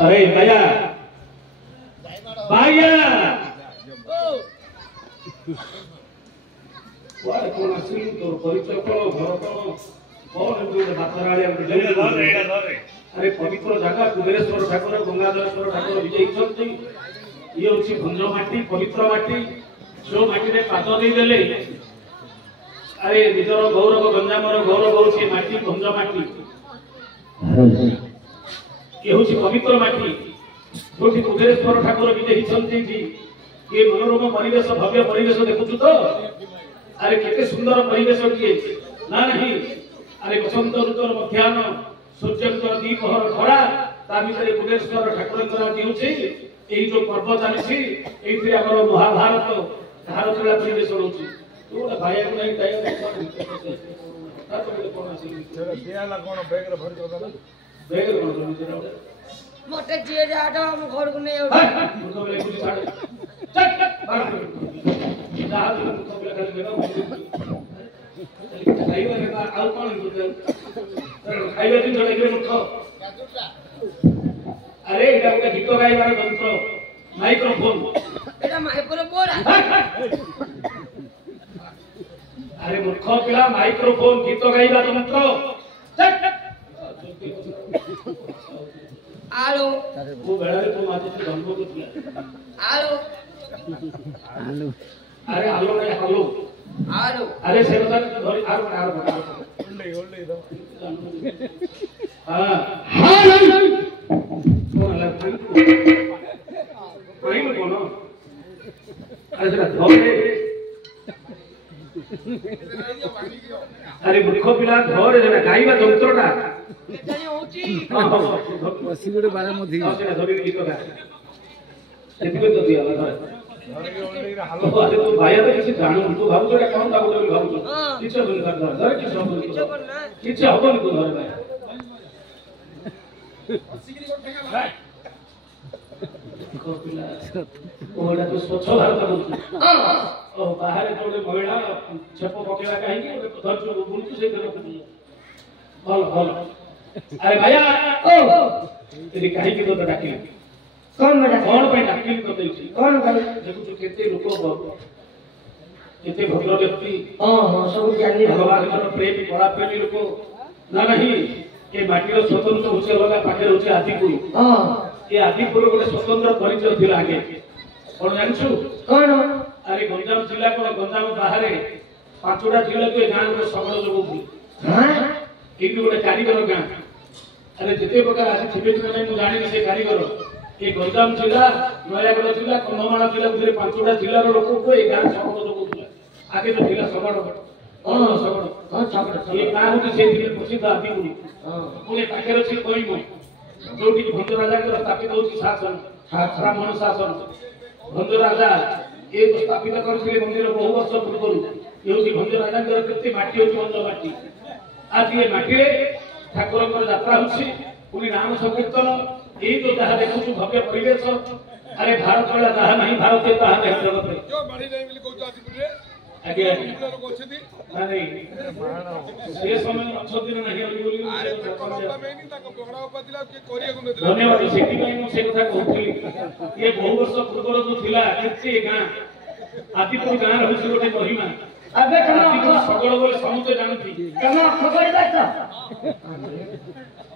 अरे भैया भैया कौन आसी तो परिचय करो घर करो कौन एमती बातराड़े अरे पवित्र जगह कुबेरेश्वर ठाकुर गंगाधरेश्वर ठाकुर विजयी ये हूँ भंज माटी पवित्र माटी जो माटी में पाद देदेले अरे निजर गौरव गंजामर गौरव हूँ माटी भंज माटी ये हूँ पवित्र माटी जो कुबेरेश्वर ठाकुर विजयी ये मनोरम परिवेश भव्य परिवेश देखु तो अरे केते सुंदर परिवेश किए ना नहीं अरे बसंत ऋतुर मध्याह्न सूर्य दीपहर खरा ता भितर कुबेरेश्वर ठाकुर दिउछि एई जो पर्व चली एई आम महाभारत धार चला परिवेश रोची तो भाई को नहीं टाइम मोटे जिए जाटा हम घर को नहीं मुको बोले कुछ छाड़ चट बाहर जा मुको बोले खाली बेगा खाइबा रे आउ कोन खाइबा दिन जोड़े के मुको अरे एटा के गीत गाइबार यंत्र माइक्रोफोन एटा माइक्रोफोन अरे मूर्ख पिला माइक्रोफोन गीत गाइबा यंत्र चट आलो वो बेड़ा रे तो माते से गंगो को दिया आलो आलू अरे आलो नहीं आलो आलो अरे से बता धरी आर होल्ड दो हां हां कौन लग कोई कौन अरे जरा धरे अरे मूर्ख पिला धरे जरा गाइबा यंत्रटा एटानी होची बसी गोटे बारे मधी सेटा धरि गीत गा सेतिके तो दिया हालो अरे तू भाई तो किसी जानू तू भाबु एटा कोन दाबु बोली भाबु किछ बोली कर धर किछ हो किछ करना किछ हबन तू धर भाई ओडा तो स्वच्छ भारत बोलू ओ बाहर जोड़े महिला छप पकेला काहे कि धर जो बोलू से कर भल भल अरे भैया ओ तेरी काहे की तो डाकिला कौन बेटा कौन पे डाकिली तो देछि कौन भाई देखु तो केते लोक केते भद्र व्यक्ति हां सब जानी भगवान का प्रेम बड़ा प्रेमी लोक ना नहीं के माटीर स्वतंत्र होचे लगा पाखे होचे आदिपुर हां ये आदिपुर गोटे स्वतंत्र परिचय थिला आगे कौन जानछु कौन अरे गंजाम जिला को गंजाम बाहर पांचटा जिला के गांव में सबल लोग हां किंतु गोटे कारीगर गां अरे जिते प्रकार आज थिबे कि नहीं मु जानि से कारीगर ये गंजाम जिला नयागढ़ जिला कन्धमाल जिला भितर पांचटा जिला रो लोक को ए गां सबल लोग थिला आगे तो जिला सबल हां सबल हां छापड़ ये गां होती से दिन प्रसिद्ध आदिपुर हां पुणे पाखे अछि कोई मो जोटी भंज राजा के स्थापित होछि शासन ब्राह्मण शासन भंज राजा ये स्थापित करथिले मंदिर बहु वर्ष पूर्व ये होछि भंज राजा के केते माटी होछि भंज माटी आज ये माटी रे ठाकुर को यात्रा होछि पुनी नाम संकीर्तन ए तो जहा देखु भव्य परिवेश अरे भारत वाला जहा नहीं भारत ताहा नहीं जगत रे जो बाड़ी नहीं मिली कहू आदिपुर रे आगे लोग अछथि नहीं से समय अच्छो दिन नहीं बोली अरे तकला मेनी तक पकड़ा पतिला के कोरिया को नदिला धन्यवाद सेठी भाई मु से कथा कहउथली ये बहु वर्ष पूर्व जो थिला केते गां आदिपुर गां रहउछि गोटे महिमा अबे आदिपुर कमा सगळ बोले समुते जानती कमा खबर बात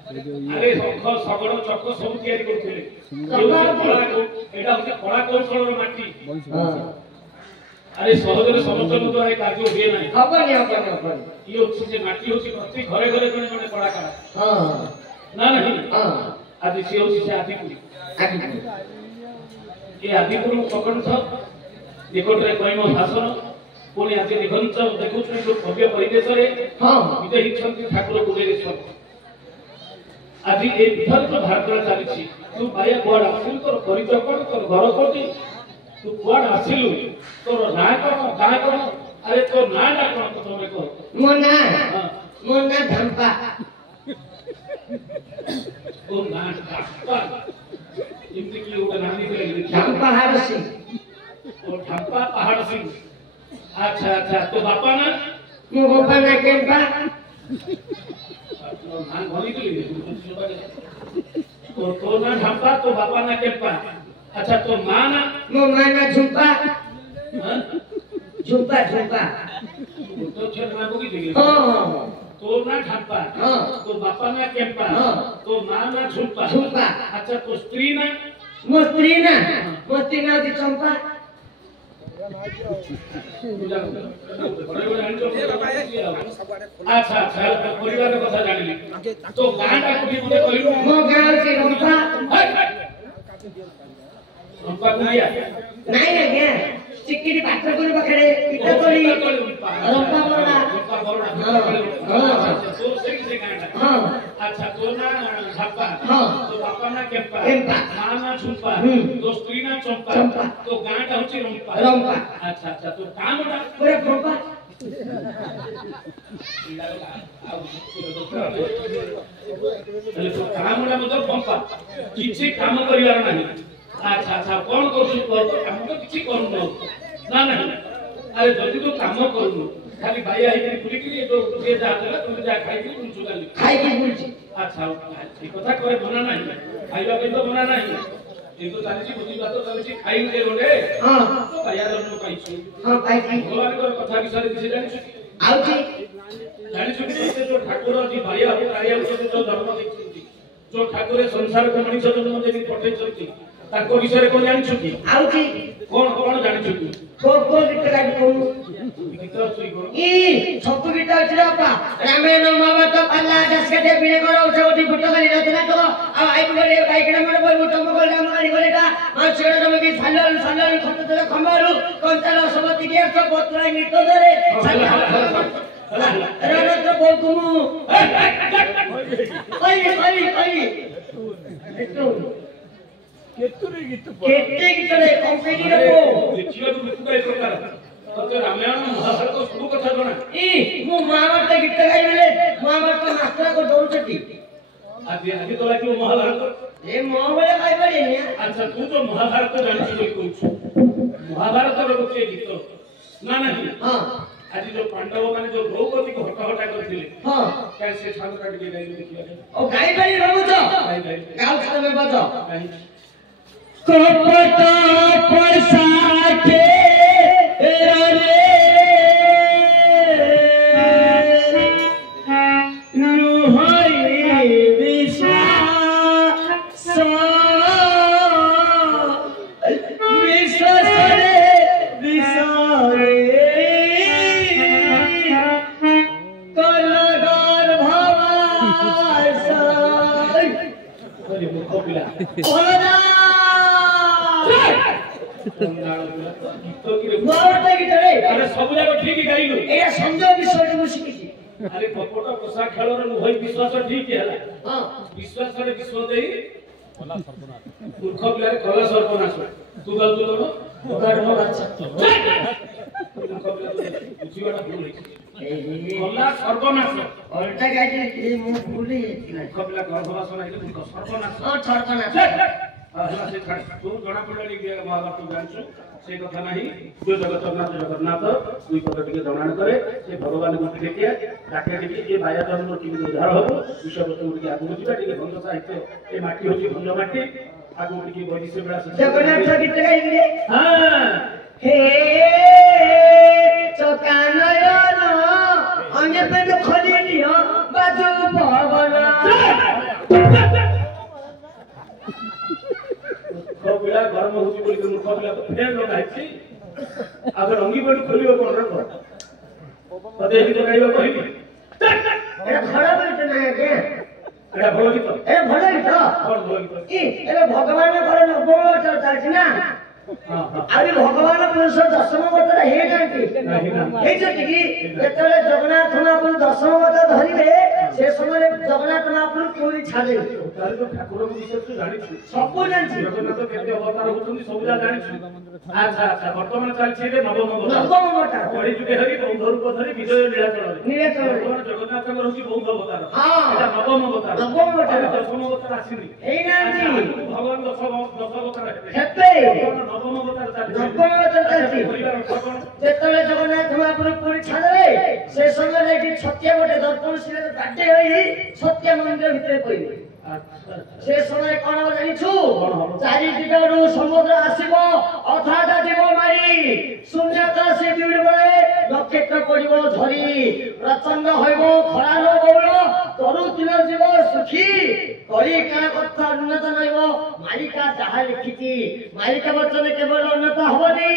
अरे शंख सगळ चक्र सब तयारी करथिले एटा होते कला कौशल माटी আরে সহজরে সমস্ত দ্বারা এই কার্য হুয়ে নাই হবনি কি হচ্ছে যে মাটি হচ্ছে প্রতি ঘরে ঘরে জনে জনে কলাকার না না আজ সে হচ্ছে সে আদিপুরী এই আদিপুরু প্রকণ্ঠ নিকଟରେ କୈମ ଶାସନ ପୁଣି ଆଜି ନିଘଞ୍ଚ ଦେଖୁଛୁ ଯୋଉ ଭବ୍ୟ ପରିବେଶରେ ବିଜେ ହେଇଛନ୍ତି ଠାକୁର କୁବେରେଶ୍ୱର ଆଜି ଏ ବିଧର୍କ ଭାରତରେ ଚାଲିଛି ତୁ ବାୟା କୁଆଡେ ଆସିଲୁ ତୋର ପରିଚୟ କଣ ତୋର ଘର କୋଉଠି ତୁ କୁଆଡେ ଆସିଲୁ ତୋର ନାଁ କଣ ଗାଁ କଣ ଆରେ ତୋର ନାଁଟା କଣ ତମେ କହ ମୋ ନାଁ ଢାମ୍ପା ତୋ ନାଁ ଢାମ୍ପା ଏମିତି କି ଗୋଟେ ନାଁ ଦେଇଥିଲେ ଢାମ୍ପା ହାରସି और ठप्पा पहाड़ सिंह अच्छा अच्छा तो बापा ना ମୋ ବାପା ନା କେମ୍ପା नाम भनी तो तो ना ठप्पा तो बापा ना केप्पा अच्छा तो मां ना ମୋ ମା ନା ଝୁମ୍ପା हां ଝୁମ୍ପା तो छे ना बोगी दिए ହଁ तो ना ठप्पा हाँ। तो बापा ना केप्पा हाँ। तो मां ना झुप्पा झुम्पा। अच्छा तो स्त्री ना ମୋ ସ୍ତ୍ରୀ ନା ହଉଛି ଚମ୍ପା अच्छा अच्छा परिवार कथा जानिली तो गांटा कोठी मते कहियो ମୋ ଗାଁ ହଉଛି ରମ୍ପା रंपा कुलिया ନାଇଁ ଆଜ୍ଞା ଚିକିଟି ପାତ୍ରପୁର ପାଖରେ ପିଠାତଳି ରମ୍ପା ବରଡ଼ା रंपा बरोड़ा तो से गांटा ହଁ अच्छा तो ना झापा हाँ। तो बापा ना केप्पा केप्पा। मां ना झुम्पा तो स्त्री ना चंपा चंपा। तो गांटा होची रंपा रंपा। अच्छा अच्छा तो कामटा ପୁରା ଫମ୍ପା ହେଲେ ତ କାମଟା ମଧ୍ୟ ପମ୍ପା କିଛି କାମ କରିବାର ନାହିଁ ଆଚ୍ଛା ଆଚ୍ଛା କଣ କରୁଛୁ କାମ ତ କିଛି କରୁନୁ ନା ନାହିଁ ଆରେ ଯଦି ତୁ କାମ କରୁନୁ ଖାଲି ବାଇଆ ହେଇକି ବୁଲିକିରି ଯିଏ ଯାହା ଦେଲା ତୁମେ ଯାହା ଖାଇକିରି ବୁଲୁଛୁ କାଲି ଖାଇକି ବୁଲୁଛି ଆଚ୍ଛା ଏ କଥା କରେ ମନା ନାହିଁ ଖାଇବା ପାଇଁ ତ ମନା ନାହିଁ ଏ ତ ଚାଲିଛି ଭୋଜି ଭାତ ଚାଲିଛି ଖାଇଲେ ଗଲେ ହଁ ତ ବାଇଆ ଜନ୍ମ ପାଇଛୁ ହଁ ପାଇଛି ଭଗବାନଙ୍କର କଥା ବିଷୟରେ କିଛି ଜାଣିଛୁ କି ଆଉଛି ଜାଣିଛୁ କି ସେ ଯୋଉ ଠାକୁର ଯିଏ ବାଇଆ ହଉ କାଳିଆ ହଉଛନ୍ତି ଯୋଉ ଜନ୍ମ ଦେଇଛନ୍ତି ଯୋଉ ଠାକୁର ସଂସାରକୁ ମଣିଷ ଜନ୍ମ ଦେଇକି ପଠେଇଛନ୍ତି ତାଙ୍କ ବିଷୟରେ କଣ ଜାଣିଛୁ କି ଆଉଛି କଣ କଣ ଜାଣିଛୁ କି କୋ ଗୀତ ଗାଇ କହୁନୁ ଗୀତ ଅଛି କଣ ଇ ସବୁ ଗୀତ ଅଛି ରେ ବାପା ରାମାୟଣ ମହାଭାରତ ପାଲା ଦାସକାଠିଆ ବିଣେ କର ଉଠା ଫୁଟ କରି ରଚନା କର ଆଉ ଆଇ ଗଲେ ବାଇକଣା ମରେ ବୋଲ ଟମ ଗଲେ ରାମ ଗାଳି ଗଲେ କା ଆଉ ଛେଡ଼ ତମ କି ସାଲଲ ଖତ ତଳେ ଖମ୍ବାରୁ କଞ୍ଚାଲ ସମତି କି ଏକ ପତ୍ରା ଗୀତ ଧରେ ରଣତ୍ର ବୋଲ ତୁମୁ କଇ କେତେ ଗୀତରେ କମ୍ପିଟି ରଖো ଦେଖିବାକୁ ଦେଖୁକା ଏ ପ୍ରକାର ତତେ ରାମାୟଣ ମହାଭାରତ ସବୁ କଥା ଜଣା ଇ ମୁଁ ମହାଭାରତ ଗୀତ ଗାଇବେଲେ ମହାଭାରତ ମାଷ୍ଟରକୁ ଦଉଛନ୍ତି ଆଜି ଆଜି ତ ଲାଗିବ ମହାଭାରତ ଏ ମୋ ବେଳେ ଗାଇପାରିନି ଆଚ୍ଛା ତୁ ତ ମହାଭାରତ ଜାଣିଛୁ ବୋଲି କହୁଛୁ ମହାଭାରତର ଗୋଟିଏ ଗୀତ ନା ନାହିଁ ହଁ ଆଜି ଯୋଉ ପାଣ୍ଡବ ମାନେ ଯୋଉ ଦ୍ରୌପଦୀକୁ ହଟା କରିଥିଲେ ହଁ କାହିଁ ସେ ଛାନ୍ଦଟା ଟିକେ ଗାଇଲେ ଦେଖିବା ଓ ଗାଇପାରି ଭାବୁଛ ଗାଇ ଗାଉଛ ତମେ ବାଜ ଗାଇ କପଟ ପଇସା କେ ରେ নুহই বিশ্বাস বিশ্বাসরে বিসরে কলগর ভাবাস আরে মুখ পিলা ওরা গীত কি রে মহাভারত গীতরে আরে সব জায়গা ঠিক গাইলু এটা সঞ্জয় বিষয়টা ମୁଁ ଶିଖିଛି আরে কপট পোষা খেলরে নুহই বিশ্বাস ঠিক ହେଲା ହଁ ବିଶ୍ୱାସରେ ବିଶ୍ୱାସ ଦେଇ ମୂର୍ଖ ପିଲାରେ କଲା ସର୍ବନାଶ ତୁ ଗାଉଥିଲୁ ନା ଧର୍ମ ବାଛ ମୂର୍ଖ ପିଲା ବୁଝିବାଟା ଭୁଲ ହେଇଛି କଲା ସର୍ବନାଶ ଅଲଟା ଗାଇଥିଲେ ମୁଁ ଭୁଲି ଯାଇଥିଲା ମୂର୍ଖ ପିଲା ଗର୍ଭବାସ ନାହିଁ ମୂର୍ଖ ସର୍ବନାଶ ହଁ ଛଡ଼କନା ହେଲା ସେ ଛାଡ଼ ତୁ ଜଣା ପଡ଼ିଲାନି କି ମହାଭାରତ ଜାଣିଛୁ ସେ କଥା ନାହିଁ ଯୋଉ ଜଗନ୍ନାଥ ଦୁଇ ପଦ ଟିକେ ଜଣାଣ କରେ ସେ ଭଗବାନଙ୍କୁ ଟିକେ ଦିଏ ତାକେ ଟିକେ ଏ ବାୟା ଜନ୍ମ ଟିକେ ଉଦ୍ଧାର ହବ ବିଶ୍ୱବସ୍ତୁ ଟିକେ ଆଗକୁ ଯିବା ଟିକେ ଭଲ ସାହିତ୍ୟ ଏ ମାଟି ହଉଛି ଭଲ ମାଟି ଆଗକୁ ଟିକେ ବୈଦିଶ୍ୟ ବେଳା ଜଗନ୍ନାଥ ଗୀତ ଗାଇଲେ ହଁ হে চকানয়ন অন্য পেট খলি দিও বাজু পবন মূর্খ ପିଲା ଗରମ ହଉଛି ବୋଲି ମୂର୍ଖ ପିଲା ତ ଫେର ଲଗା ହେଇଛି अब रंगी बेड खोलियो कोन रे को तते गीत गाइबा कहली एटा खराब गीत नाही के एटा भलो गीत ए भलो गीत कोन भलो गीत ई एबे भगवान करे नवम चालछि ना अभी भगवान पुरुष दशम अवतार हे नांती हे जति जेतले जगन्नाथ महाप्रभु दशम अवतार धरिबे से समय जगन्नाथ महाप्रभु पूरी छाड़े तारे तो ठाकुर को विषय तू जानि छु सब जानछि जगन्नाथ केते अवतार होछन सब जा जानि छु अच्छा अच्छा वर्तमान चलछि रे नवम अवतार नवम अवतार बड़ी जुगे हरि बौद्ध रूप धरि विजय लीला चलरे नीलाचल जगन्नाथ को रहछि बौद्ध अवतार हां एटा नवम अवतार दशम अवतार आसीनी हे नांती भगवान दशम अवतार हेते नवम अवतार नवम अवतार चालछि जेतले जगन्नाथ महाप्रभु पूरी छाड़े से समय कि छत्या गोटे दर्पण शिले काटे होई छत्या मंदिर भितरे पइले से समय कोन जानिछु चारि दिगरु समुद्र आसीबो अथात जीव मारी शून्यता से बिउडबे नक्षत्र पडिबो झरी प्रचंड होइबो खरा न बौल तरु तिल जीव सुखी कली का कथा उन्नत नइबो मालिका जहा लिखिति मालिका वचन केवल उन्नत होबनी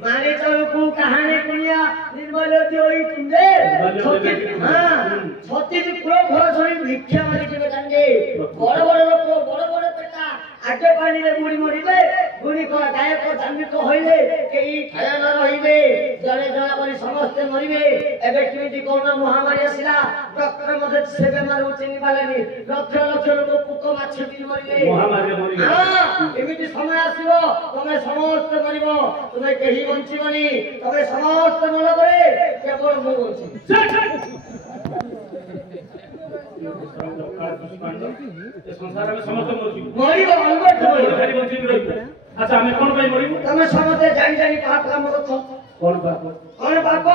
माने चलकु कहानी कुनिया निर्मल होई तुंदे हां छत्ती पुरो घर छड़ी भिक्षा मारी के बेटांगे बड़ बड़ लोक बड़ बड़ पेटा आगे पानी रे मुड़ी मुड़ीबे गुणी को गायक धार्मिक होइले केई ठाया न रहिबे जले जला करी समस्त मरिबे एबे किमिति कोन महामारी आसिला डॉक्टर मते से बेमार उचिनी पालेनी लक्ष लक्ष लोक पुक माछ भी मरिले महामारी मरिले हां एमिति समय आसीबो तमे समस्त मरिबो तमे केही बंचिबनी तमे समस्त मर करे केवल मु बंची संसार में समस्त मरिबो अलबट मरिबो अच्छा हमें कौन भाई मरिबो तमे समस्त जानि जानि पाप काम करछो कौन बाप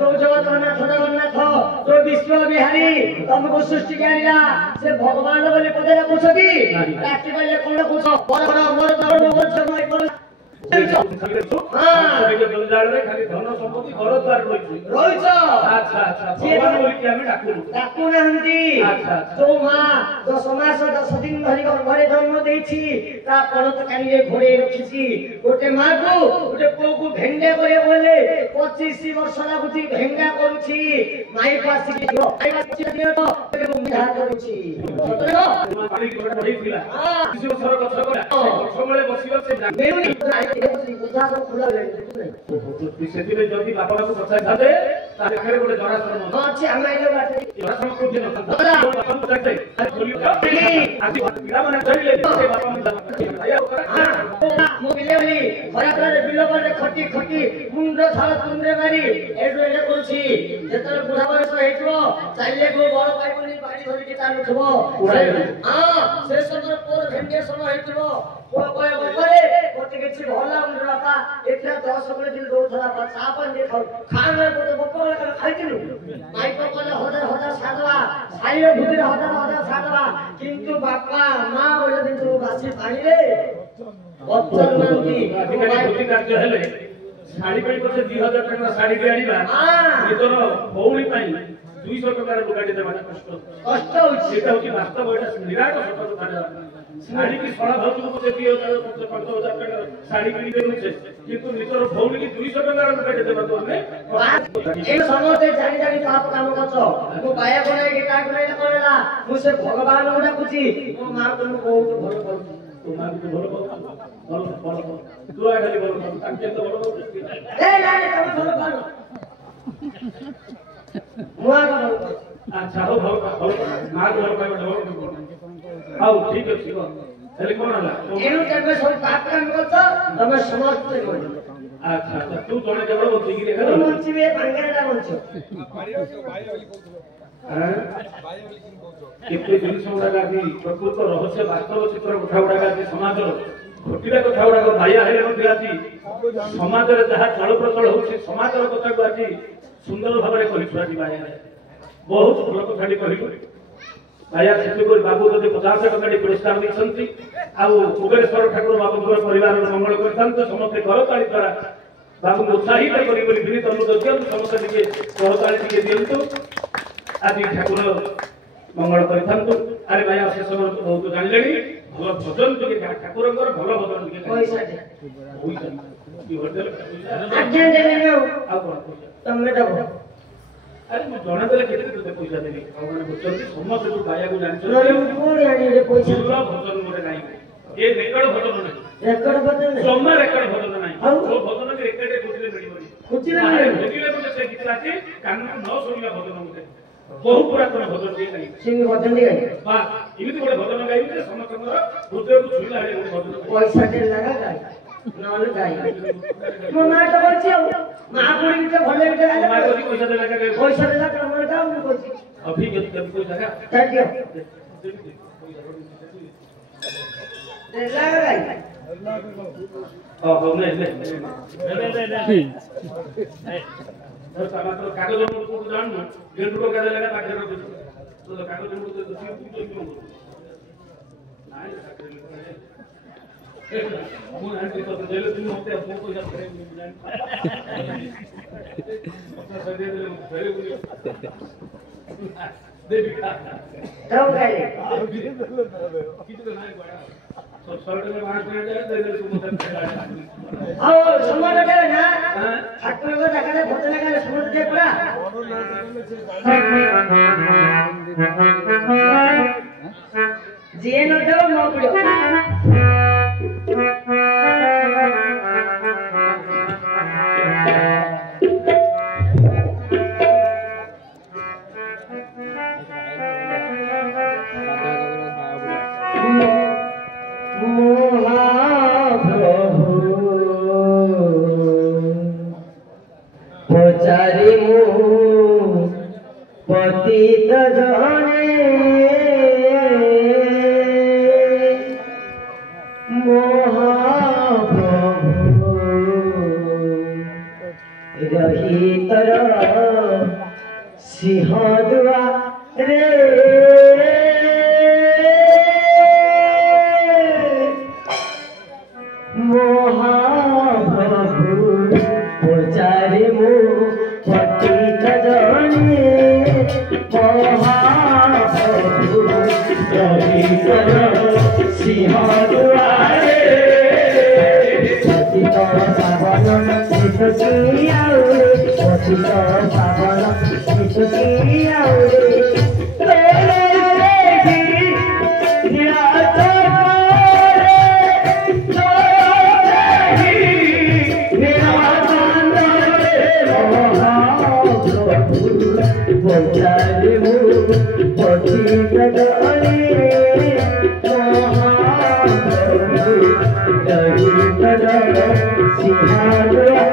जो जगन्नाथ जगन्नाथ जो विश्व बिहारी तुमको सृष्टि करिला से भगवान बोले पदे रखुछती राति बेले कोन रखुछ बड़ बड़ मोर दौड़ मोर समय पर हां जंजाल रे खाली धन संपत्ति घर द्वार रोइछ अच्छा अच्छा भगवान बोली कि हमें डाकू नहंती अच्छा जो मां जो समास 10 दिन धरि घरे जन्म देछि ता पड़त कानिए घोड़े रखिछि गोटे मां को गोटे पुओ को भेंगा करे बोले 25 वर्ष लागुछि भेंगा करूछि माई पासी दियो माई पासी दियो तो बिहार करूछि पानी की बड़ी थिला किसी सर गछ गला गछ मळे बसिबा से मेरुनी बुझा सब खुला ले सेदिले जदी बापा को बचाई थाते ता देखरे गोटे जरासर हां अछि हम आइलो बाटे जरासर को दिन बापा को देखते आज खोलियो आदि पिला माने धरिले बापा मन आया हां मो बिलेवली खराब रे बिलो पर खटी खटी मुंड छाल तुंदे मारी एडो एडो करछि जेतरे बुढ़ा बयस हेतबो चाइले को बड़ पाइबनी बाड़ी धरि के चालुथबो हां से समय पर भेंगे समय हेतबो पुआ कय करे कोते किछि भला मुंड बापा एथा 10 बळे दिन दोथरा बा सापन दे खान रे कोते बप्पा लगा खाइतिनु माई को कले हजार हजार सादवा साइले भुतिर हजार हजार सादवा किंतु बापा मां बोले दिन तो बासी पानी रे बच्चन मानती अधिकारी बुद्धि कार्य हेले साड़ी पे पछे 2000 टका साड़ी के आनिबा एतोर भौणी पई 200 टका लुगाटी देबा कष्ट होछि सेटा होछि वास्तव एटा निराट सत्य କଥା साड़ी की सड़ा भौणी को 2000 5000 टका साड़ी किनि देनुछे किंतु नितर भौणी की 200 टका लुगाटी देबा तोने ए समते जानि जानि पाप काम करछो मो बाया कोने के ता कोने कोनेला मु से भगवान को डाकुची मो मां को बहुत भलो करछु तुम्हार भी भलो भलो तू आगली भलो ताके तो भलो ए ना तुम भलो करो मुआ का भलो अच्छा हो भलो मां भलो पाइबो आओ ठीक है ठीक हेले कोन हला एनु तबे सब पाप काम करछो तमे समस्त करो अच्छा अच्छा तू जणे केवल बोलती कि देखा तू मुंचिबे बांगेरा बोलछो मारियो के भाई वाली कहतो हां भाई वाली किन कहतो केते जिनिस गुडा की प्रकृत रहस्य वास्तव चित्र कथा गुडा की समाज घटिला कथा गुडा भाया हेले मध्ये आछि समाज रे जहा चल प्रचल होछि समाज रे कथा को आछि सुंदर भाबरे कहि छुआ जी भाया बहुत भलो कथाडी कहिलो भाया सेतुपुर बाबू जदि 50 टका पुरस्कार दैछंती आ कुबेरेश्वर ठाकुर बाबू परिवार मंगल करथांत समस्त घर ताली द्वारा बाबू उत्साहित करी बोली विनीत अनुरोध करत समस्त टिके घर ताली टिके दियंतु आदि ठाकुर मंगल करथांतु अरे भाया से समय बहुत जानलेनी भलो भजन टिके ठाकुरंगर भलो भजन टिके पैसा दे होई କି ହୋଟେଲ ଆଜ୍ଞା ଦେଲେ ଆଉ କଣ ପଇସା ତମେ ଦବ ଆରେ ମୁଁ ଜଣା ଦେଲେ କେତେ କେତେ ପଇସା ଦେବି ଆଉ ମାନେ ବୁଝୁଛନ୍ତି ସମସ୍ତେ ଯୋଉ ଗାଇବାକୁ ଜାଣିଛନ୍ତି କୋଉଠି ଆଣିଲେ ପଇସା ପୁରା ଭଜନ ଗୋଟେ ନାହିଁ ଏ ରେକର୍ଡ ଭଜନ ନାହିଁ ରେକର୍ଡ ବଦଳ ଜମା ରେକର୍ଡ ଭଜନ ନାହିଁ ଆଉ? ଯୋଉ ଭଜନ ବି ରେକର୍ଡ ଖୋଜିଲେ ମିଳିବନି ଖୋଜିଲେ ବାହାରେ ମିଳିବନି? ଖୋଜିଲେ ଗୋଟେ ସେ ଗୀତ ଅଛି କାନକୁ ନ ଶୁଣିବା ଭଜନ ଗୋଟେ ବହୁ ପୁରାତନ ଭଜନ ଟିକେ ନାହିଁ ସିଂ ବଦଳି ଗାଇ ବା ଏମିତି ଗୋଟେ ଭଜନ ଗାଇବି ଯେ ସମସ୍ତଙ୍କର ହୃଦୟକୁ ଛୁଇଁଲା ଭଳି ଗୋଟେ ଭଜନ ଗାଇବି। ପଇସା ଟେ ଲାଗା ଗାଇ ନହେଲେ ଗାଇ ମୋ ମା ତ କହୁଛି ଆଉ ମା ପୁଣି ବି ତ ଭଲ ଗୀତ ମା ଗାଇଲେ କହୁଛି ପଇସା ଦେଲା କାକେ ପଇସା ଦେଲା କାମରେ ଗାଉ ମୁଁ କହୁଛି ଅଭିଜ୍ଞତା କେମିତି ପଇସା ଗା ଚାଲ ଦିଅ ଦେଲା ଗାଇ ହଉ ନାଇଁ କାଗଜ ମୁଠକୁ ଜାଣୁନୁ ଗେଣ୍ଡୁ ଟଙ୍କା ଦେଲା ପାଖରେ ରଖୁଛୁ କାଗଜ ମୁଠକୁ ମୁଁ ଜାଣିଛି ତତେ ଦେଲେ ତୁ ମତେ ମୋ ପଇସା ଫେରେଇବୁ ମୁଁ ଦେବି ଦଉ ଗାଇ କିଛି ତ ନାହିଁ ସରକାର ମାସ ଦେଲେ ତୁ ମତେ ଆଉ ସମୟ ଦେବେ ନା ଠାକୁରଙ୍କ ଜାଗାରେ ଭଜନ ଗାଇଲେ ସମୟ ଦେବେ ପରା ଯିଏ ନ ଦେବ ମୋ ପିଡ ପଚାରି ମୁଁ ପତିତ ଜଣେ ମହାପ୍ରଭୁ ରହିତର ସିଂହଦୁଆ ରେ ମହାପ୍ରଭୁ ପଚାରି ମୁଁ ପତିତ ଜଣେ ମହାପ୍ରଭୁ ରହିତର ସିଂହଦୁଆରେ ପତିତ ପାବନ ମିଶୁଚି ଆଉରେ ପତିତ ପାବନ ମିଶୁଚି ଆଉରେ পচারি মু পতিত জনে Mahaprabhu রহিতর সিংহাদুয়া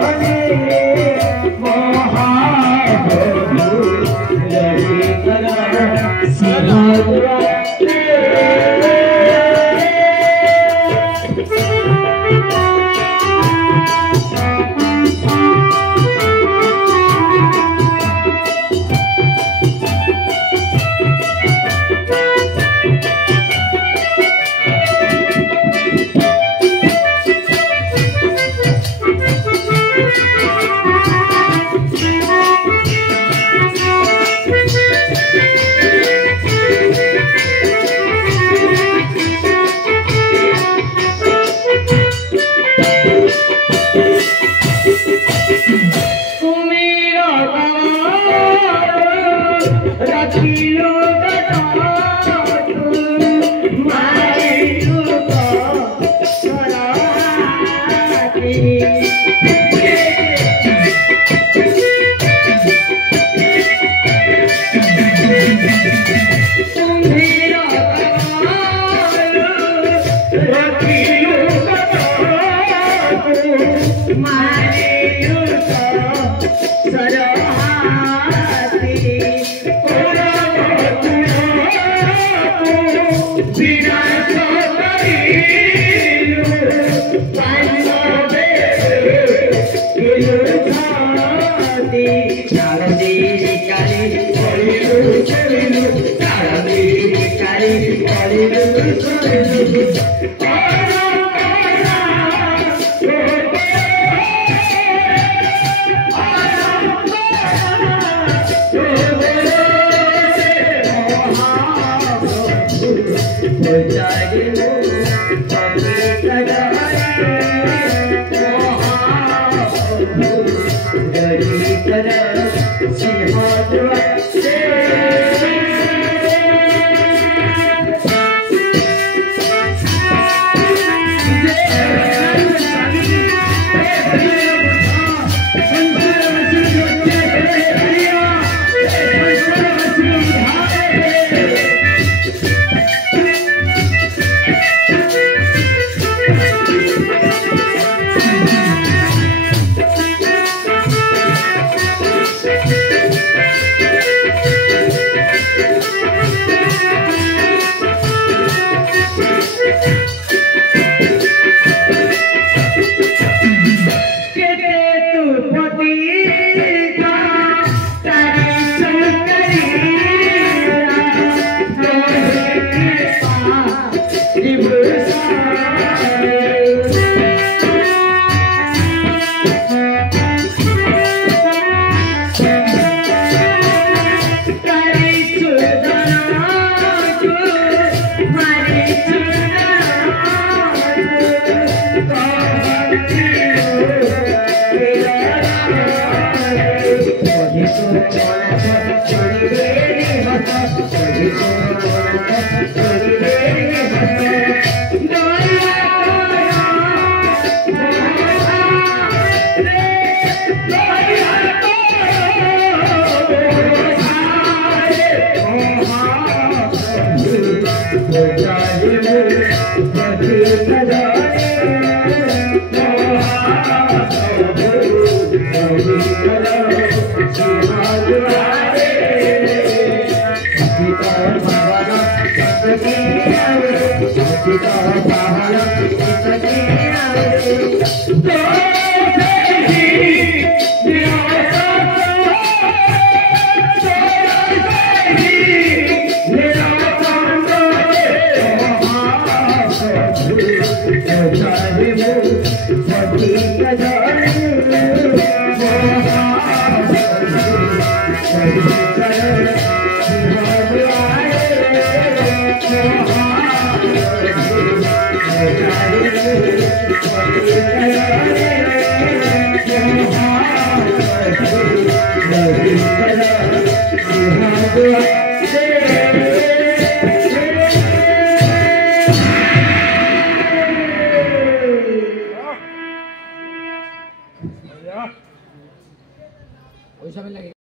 Hare Sarati, Sarati, Kali, Holilu, Holilu, Sarati, Kali, Holilu, Holilu. ওই সবাই লাগে